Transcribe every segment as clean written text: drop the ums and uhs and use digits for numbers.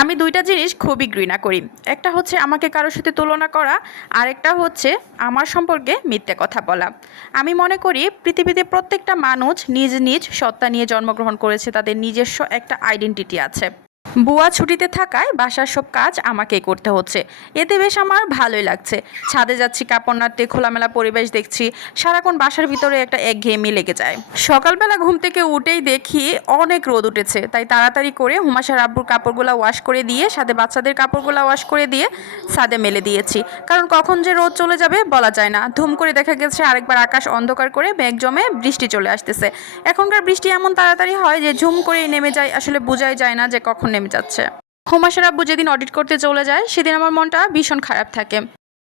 আমি ২টা জিনিস খুবই ঘৃণা করি। একটা হচ্ছে আমাকে কারো সাথে তুলনা করা, আরেকটা হচ্ছে আমার সম্পর্কে মিথ্যে কথা বলা। আমি মনে করি পৃথিবীতে প্রত্যেকটা মানুষ নিজ নিজ সত্তা নিয়ে জন্মগ্রহণ করেছে, তাদের নিজস্ব একটা আইডেন্টিটি আছে। বুয়া ছুটিতে থাকায় বাসার সব কাজ আমাকেই করতে হচ্ছে, এতে বেশ আমার ভালোই লাগছে। ছাদে যাচ্ছি, কাপড় নাড়তে, খোলামেলা পরিবেশ দেখছি, সারাক্ষণ বাসার ভিতরে একটা একঘেয়েমি লেগে যায়। সকালবেলা ঘুম থেকে উঠেই দেখি অনেক রোদ উঠেছে, তাই তাড়াতাড়ি করে হুমাশার আব্বুর কাপড়গুলো ওয়াশ করে দিয়ে, সাথে বাচ্চাদের কাপড়গুলো ওয়াশ করে দিয়ে ছাদে মেলে দিয়েছি। কারণ কখন যে রোদ চলে যাবে বলা যায় না। ধুম করে দেখা গেছে আরেকবার আকাশ অন্ধকার করে মেঘ জমে বৃষ্টি চলে আসতেছে। এখনকার বৃষ্টি এমন তাড়াতাড়ি হয় যে ঝুম করেই নেমে যায়, আসলে বোঝাই যায় না যে কখন নেমে যাচ্ছে। হুমাশার আব্বু যেদিন অডিট করতে চলে যায় সেদিন আমার মনটা ভীষণ খারাপ থাকে।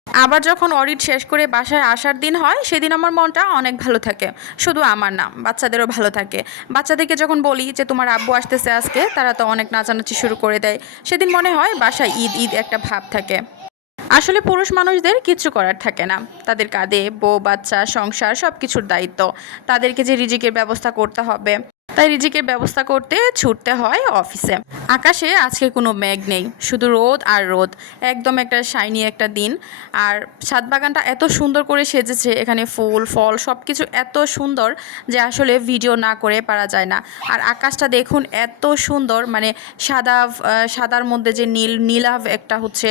আবার যখন অডিট শেষ করে বাসায় আসার দিন হয় সেদিন আমার মনটা অনেক ভালো থাকে। শুধু আমার না, বাচ্চাদেরও ভালো থাকে। বাচ্চাদেরকে যখন বলি যে তোমার আব্বু আসতেছে আজকে, তারা তো অনেক নাচানাচি শুরু করে দেয়। সেদিন মনে হয় বাসায় ঈদ ঈদ একটা ভাব থাকে। আসলে পুরুষ মানুষদের কিচ্ছু করার থাকে না, তাদের কাঁধে বউ বাচ্চা সংসার সব কিছুর দায়িত্ব। তাদেরকে যে রিজিকের ব্যবস্থা করতে হবে, তাই রিজিকের ব্যবস্থা করতে ছুটতে হয় অফিসে। আকাশে আজকে কোনো মেঘ নেই, শুধু রোদ আর রোদ। একদম একটা শাইনি একটা দিন। আর ছাদ বাগানটা এত সুন্দর করে সেজেছে, এখানে ফুল ফল সব কিছু এত সুন্দর যে আসলে ভিডিও না করে পারা যায় না। আর আকাশটা দেখুন এত সুন্দর, মানে সাদার মধ্যে যে নীলাভ একটা হচ্ছে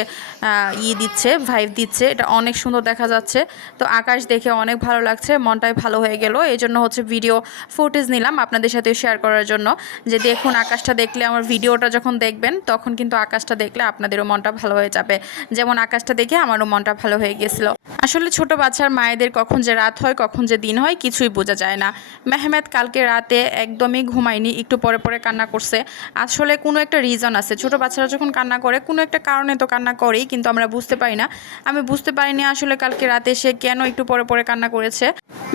দিচ্ছে, ভাইব দিচ্ছে, এটা অনেক সুন্দর দেখা যাচ্ছে। তো আকাশ দেখে অনেক ভালো লাগছে, মনটাই ভালো হয়ে গেল। এই জন্য হচ্ছে ভিডিও ফুটেজ নিলাম আপনাদের সাথে শেয়ার করার জন্য, যে দেখুন আকাশটা দেখলে, আমার ভিডিওটা যখন দেখবেন তখন কিন্তু আকাশটা দেখলে আপনাদেরও মনটা ভালো হয়ে যাবে। যেমন আকাশটা দেখে আমারও মনটা ভালো হয়ে গেছিলো। আসলে ছোট বাচ্চার মায়েদের কখন যে রাত হয় কখন যে দিন হয় কিছুই বোঝা যায় না। মেহমেদ কালকে রাতে একদমই ঘুমায়নি, একটু পরে পরে কান্না করছে। আসলে কোনো একটা রিজন আছে, ছোট বাচ্চারা যখন কান্না করে কোনো একটা কারণে তো কান্না করেই, কিন্তু আমরা বুঝতে পারি না। আমি বুঝতে পারিনি আসলে কালকে রাতে সে কেন একটু পরে পরে কান্না করেছে।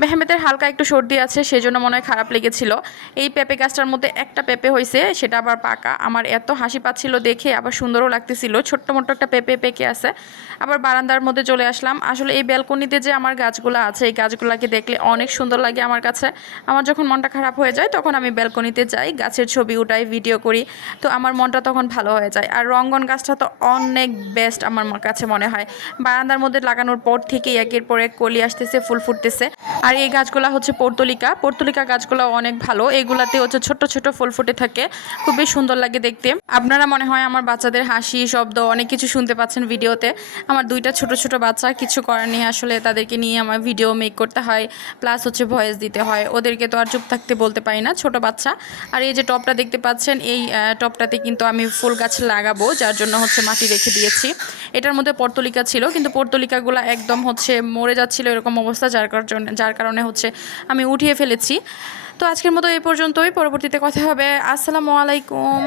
মেহমেদের হালকা একটু সর্দি আছে, সেজন্য মনে হয় খারাপ লেগেছিল। এই পেঁপে গাছটার মধ্যে একটা পেঁপে হয়েছে, সেটা আবার পাকা। আমার এত হাসি পাচ্ছিল দেখে, আবার সুন্দরও লাগতেছিল। ছোট্ট মোট্ট একটা পেঁপে পেকে আছে। আবার বারান্দার মধ্যে চলে আসলাম। আসলে এই ব্যালকনিতে যে আমার গাছগুলো আছে, এই গাছগুলোকে দেখলে অনেক সুন্দর লাগে আমার কাছে। আমার যখন মনটা খারাপ হয়ে যায় তখন আমি ব্যালকনিতে যাই, গাছের ছবি উঠাই, ভিডিও করি। তো আমার মনটা তখন ভালো হয়ে যায়। আর রঙ্গন গাছটা তো অনেক বেস্ট আমার কাছে মনে হয়। বারান্দার মধ্যে লাগানোর পর থেকেই একের পর এক কলি আসতেছে, ফুল ফুটতেছে। আর এই গাছগুলো হচ্ছে পর্তুলিকা গাছগুলো অনেক ভালো। এগুলাতে হচ্ছে ছোট ছোট ফুল ফুটে থাকে, খুবই সুন্দর লাগে দেখতে। আপনারা মনে হয় আমার বাচ্চাদের হাসি শব্দ অনেক কিছু শুনতে পাচ্ছেন ভিডিওতে। আমার 2টা ছোট ছোট বাচ্চা, কিছু করার নেই, আসলে তাদেরকে নিয়ে আমার ভিডিও মেক করতে হয়, প্লাস হচ্ছে ভয়েস দিতে হয়। ওদেরকে তো আর চুপ থাকতে বলতে পারি না, ছোট বাচ্চা। আর এই যে টবটা দেখতে পাচ্ছেন, এই টবটাতে কিন্তু আমি ফুল গাছ লাগাবো, যার জন্য হচ্ছে মাটি রেখে দিয়েছি। এটার মধ্যে পর্তুলিকা ছিল, কিন্তু পর্তুলিকাগুলো একদম হচ্ছে মরে যাচ্ছিল এরকম অবস্থা, যার কারণে হচ্ছে আমি উঠিয়ে ফেলেছি। তো আজকের মতো এই পর্যন্তই, পরবর্তীতে কথা হবে। আসসালামু আলাইকুম।